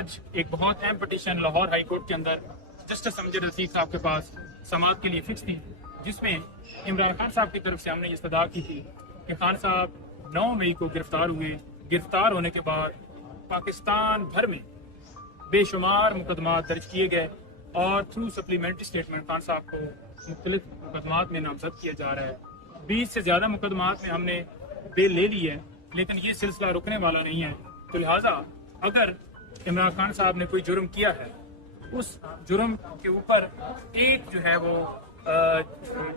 آج ایک بہت اہم پٹیشن لاہور ہائی کورٹ کے اندر جسٹس امجد رفیق صاحب کے پاس سماعت کے لیے فکس تھی، جس میں عمران خان صاحب کی طرف سے ہم نے یہ استدعا کی تھی کہ خان صاحب 9 مئی کو گرفتار ہوئے۔ گرفتار ہونے کے بعد پاکستان بھر میں بے شمار مقدمات درج کیے گئے اور تھرو سپلیمنٹری اسٹیٹمنٹ خان صاحب کو مختلف مقدمات میں نامزد کیا جا رہا ہے۔ 20 سے زیادہ مقدمات میں ہم نے بیل لے لی ہے، لیکن یہ سلسلہ رکنے والا نہیں ہے۔ تو لہٰذا اگر عمران خان صاحب نے کوئی جرم کیا ہے، اس جرم کے اوپر ایک جو ہے وہ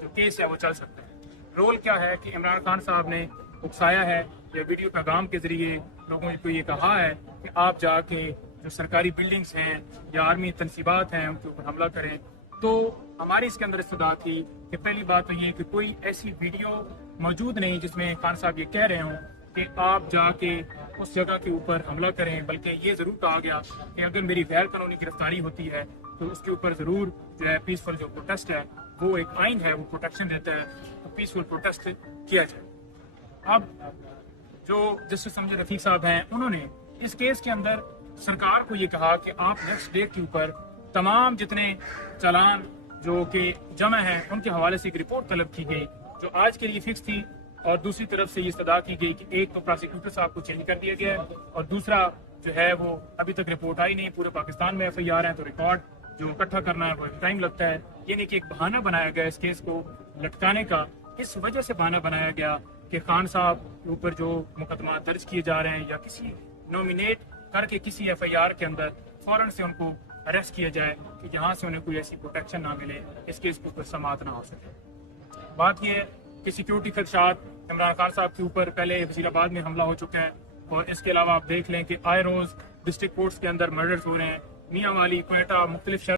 جو کیس ہے وہ چل سکتا ہے۔ رول کیا ہے کہ عمران خان صاحب نے اکسایا ہے یا ویڈیو پیغام کے ذریعے لوگوں کو یہ کہا ہے کہ آپ جا کے جو سرکاری بلڈنگز ہیں یا آرمی تنصیبات ہیں ان کے اوپر حملہ کریں۔ تو ہماری اس کے اندر استدعا تھی کہ پہلی بات تو یہ کہ کوئی ایسی ویڈیو موجود نہیں جس میں خان صاحب یہ کہہ رہے ہوں کہ آپ جا کے اس جگہ کے اوپر حملہ کریں، بلکہ یہ ضرور کہا گیا کہ اگر میری غیر قانونی گرفتاری ہوتی ہے تو اس کے اوپر ضرور جو ہے پیسفل جو پروٹیسٹ ہے، وہ ایک آئین ہے، وہ پروٹیکشن دیتا ہے، تو پیسفل پروٹیسٹ کیا جائے۔ اب جو جسٹس امجد رفیق صاحب ہیں، انہوں نے اس کیس کے اندر سرکار کو یہ کہا کہ آپ نیکسٹ ڈے کے اوپر تمام جتنے چالان جو کہ جمع ہیں ان کے حوالے سے ایک رپورٹ طلب کی گئی جو آج کے لیے فکس تھی، اور دوسری طرف سے یہ استدعا کی گئی کہ ایک تو پراسیکیوٹر صاحب کو چینج کر دیا گیا ہے اور دوسرا جو ہے وہ ابھی تک رپورٹ آئی نہیں۔ پورے پاکستان میں FIR ہیں تو ریکارڈ جو اکٹھا کرنا ہے وہ ٹائم لگتا ہے، یعنی کہ ایک بہانہ بنایا گیا اس کیس کو لٹکانے کا۔ اس وجہ سے بہانہ بنایا گیا کہ خان صاحب کے اوپر جو مقدمات درج کیے جا رہے ہیں یا کسی نومینیٹ کر کے کسی FIR کے اندر فوراً سے ان کو اریسٹ کیا جائے کہ جہاں سے انہیں کوئی ایسی پروٹیکشن نہ ملے، اس کیس کے اوپر سماعت نہ ہو سکے۔ بات یہ ہے کہ سیکیورٹی خدشات عمران خان صاحب کے اوپر پہلے وزیر آباد میں حملہ ہو چکا ہے، اور اس کے علاوہ آپ دیکھ لیں کہ آئے روز ڈسٹرکٹ کورٹس کے اندر مرڈرز ہو رہے ہیں، میاں والی، کوئٹہ، مختلف شہر